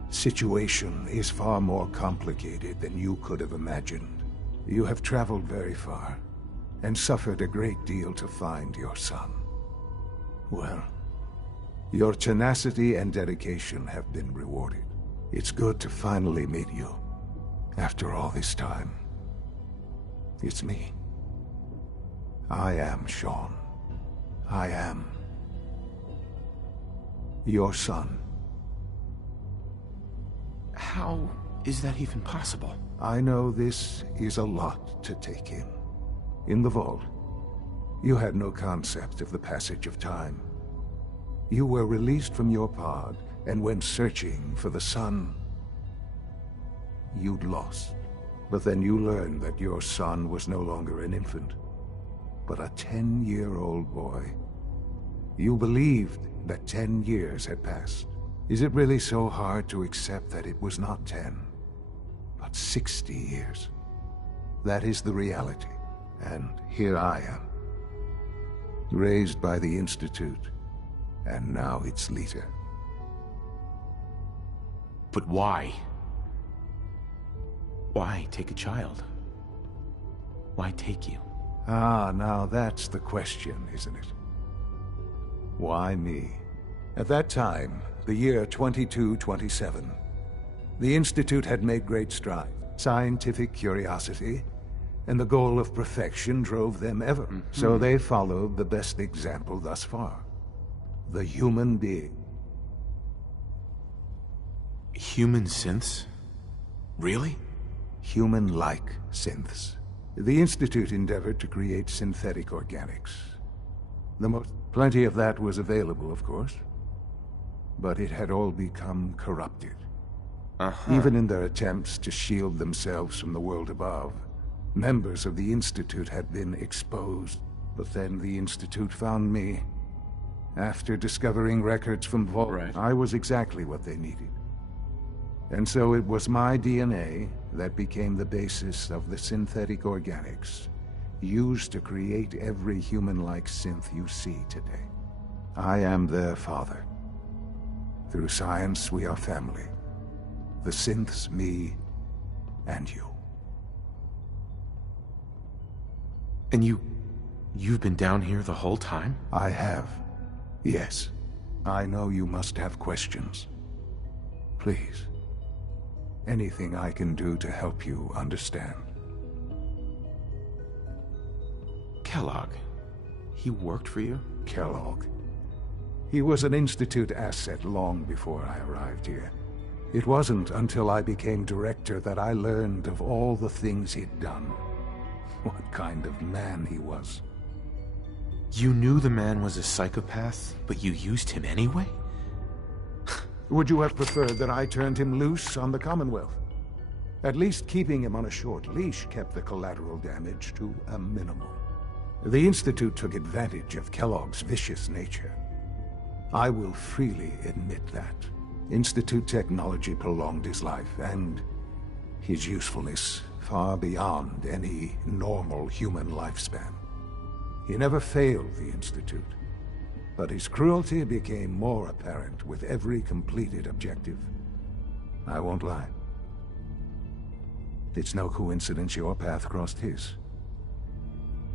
situation is far more complicated than you could have imagined. You have traveled very far, and suffered a great deal to find your son. Well, your tenacity and dedication have been rewarded. It's good to finally meet you. After all this time, it's me. I am Sean. I am your son. How is that even possible? I know this is a lot to take in. In the vault, you had no concept of the passage of time. You were released from your pod and went searching for the sun you'd lost. But then you learned that your son was no longer an infant, but a 10-year-old boy. You believed that 10 years had passed. Is it really so hard to accept that it was not 10, but 60 years? That is the reality. And here I am, raised by the Institute, and now its leader. But why? Why take a child? Why take you? Ah, now that's the question, isn't it? Why me? At that time, the year 2227, the Institute had made great strides. Scientific curiosity and the goal of perfection drove them ever. So they followed the best example thus far. The human being. Human synths? Really? Human-like synths. The Institute endeavored to create synthetic organics. Plenty of that was available, of course. But it had all become corrupted. Even in their attempts to shield themselves from the world above, members of the Institute had been exposed. But then the Institute found me. After discovering records from Vault, I was exactly what they needed. And so it was my DNA that became the basis of the synthetic organics used to create every human-like synth you see today. I am their father. Through science, we are family. The synths, me, and you. And you've been down here the whole time? I have. Yes. I know you must have questions. Please. Anything I can do to help you understand. Kellogg. He worked for you? Kellogg. He was an Institute asset long before I arrived here. It wasn't until I became director that I learned of all the things he'd done. What kind of man he was. You knew the man was a psychopath, but you used him anyway? Would you have preferred that I turned him loose on the Commonwealth? At least keeping him on a short leash kept the collateral damage to a minimum. The Institute took advantage of Kellogg's vicious nature. I will freely admit that. Institute technology prolonged his life, and his usefulness far beyond any normal human lifespan. He never failed the Institute, but his cruelty became more apparent with every completed objective. I won't lie. It's no coincidence your path crossed his.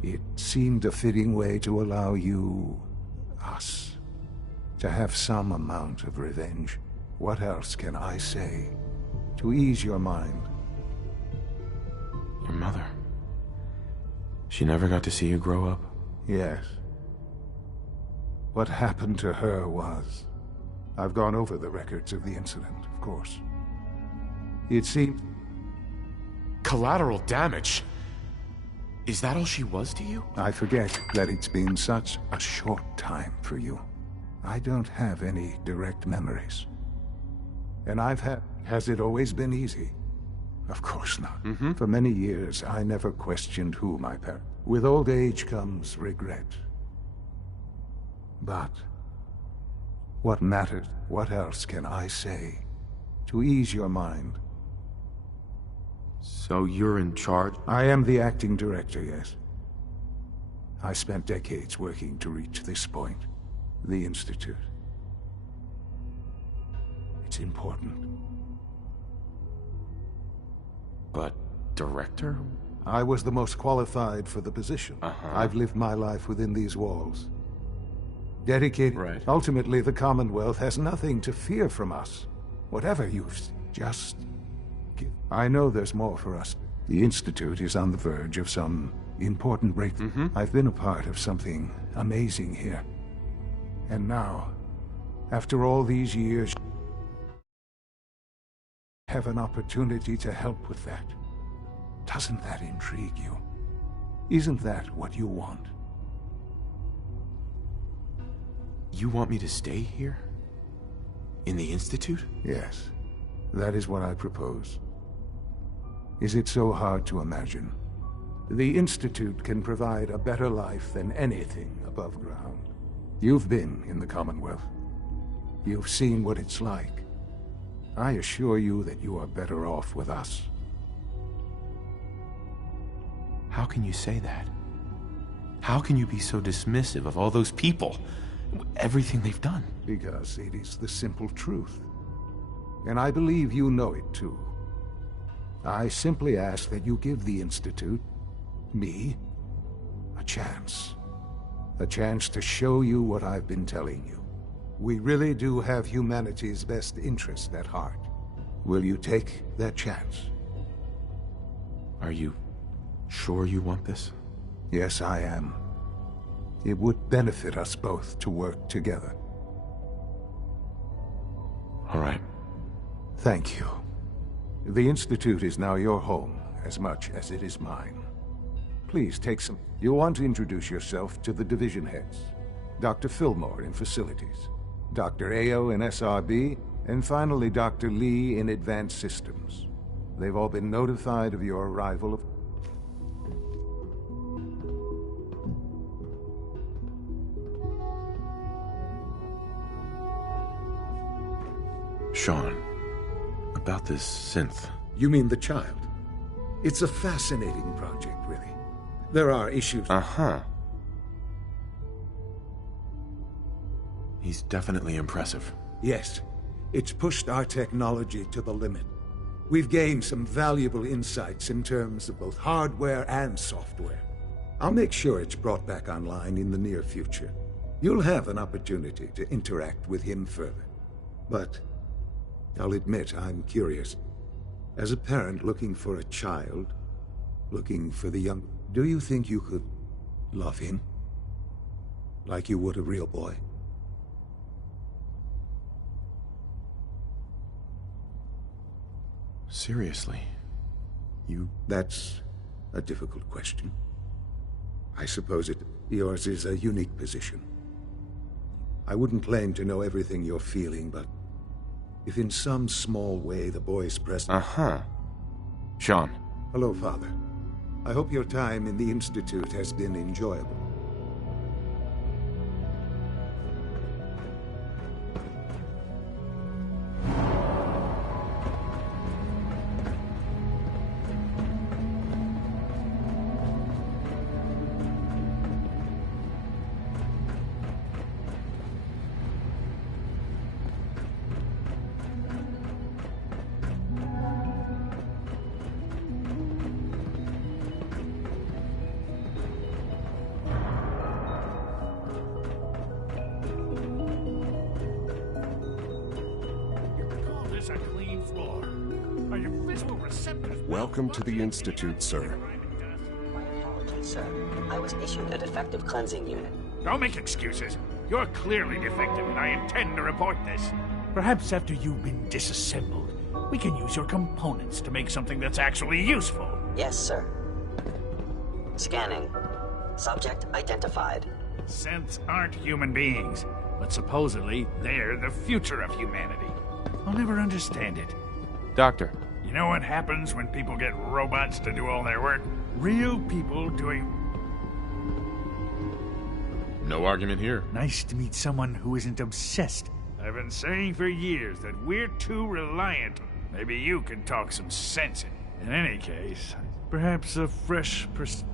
It seemed a fitting way to allow you, us, to have some amount of revenge. What else can I say to ease your mind? Your mother. She never got to see you grow up? Yes. What happened to her was... I've gone over the records of the incident, of course. It seemed... Collateral damage? Is that all she was to you? I forget that it's been such a short time for you. I don't have any direct memories. And I've had... Has it always been easy? Of course not. For many years, I never questioned who my parents... With old age comes regret. But... what matters? What else can I say to ease your mind? So you're in charge? I am the acting director, yes. I spent decades working to reach this point. The Institute. It's important. But director? I was the most qualified for the position. I've lived my life within these walls. Dedicated. Right. Ultimately, the Commonwealth has nothing to fear from us. Whatever you've just... I know there's more for us. The Institute is on the verge of some important breakthrough. I've been a part of something amazing here. And now, after all these years, have an opportunity to help with that. Doesn't that intrigue you? Isn't that what you want? You want me to stay here? In the Institute? Yes. That is what I propose. Is it so hard to imagine? The Institute can provide a better life than anything above ground. You've been in the Commonwealth. You've seen what it's like. I assure you that you are better off with us. How can you say that? How can you be so dismissive of all those people? Everything they've done? Because it is the simple truth. And I believe you know it too. I simply ask that you give the Institute, me, a chance. A chance to show you what I've been telling you. We really do have humanity's best interest at heart. Will you take that chance? Are you sure you want this? Yes, I am. It would benefit us both to work together. All right. Thank you. The Institute is now your home, as much as it is mine. Please take some... You'll want to introduce yourself to the division heads. Dr. Fillmore in Facilities, Dr. Ao in SRB, and finally Dr. Lee in Advanced Systems. They've all been notified of your arrival. Sean, about this synth. You mean the child? It's a fascinating project, really. There are issues... He's definitely impressive. Yes. It's pushed our technology to the limit. We've gained some valuable insights in terms of both hardware and software. I'll make sure it's brought back online in the near future. You'll have an opportunity to interact with him further. But I'll admit I'm curious. As a parent looking for a child, looking for the young... Do you think you could love him? Like you would a real boy? Seriously? You... That's a difficult question. I suppose yours is a unique position. I wouldn't claim to know everything you're feeling, but if in some small way the boy's present... Sean. Hello, Father. I hope your time in the Institute has been enjoyable. more. Are your visual receptors... Welcome to the Institute, sir. My apologies, sir. I was issued a defective cleansing unit. Don't make excuses. You're clearly defective, and I intend to report this. Perhaps after you've been disassembled, we can use your components to make something that's actually useful. Yes, sir. Scanning. Subject identified. Synths aren't human beings, but supposedly they're the future of humanity. I'll never understand it. Doctor. You know what happens when people get robots to do all their work? Real people doing... No argument here. Nice to meet someone who isn't obsessed. I've been saying for years that we're too reliant. Maybe you can talk some sense in. In any case, perhaps a fresh perspective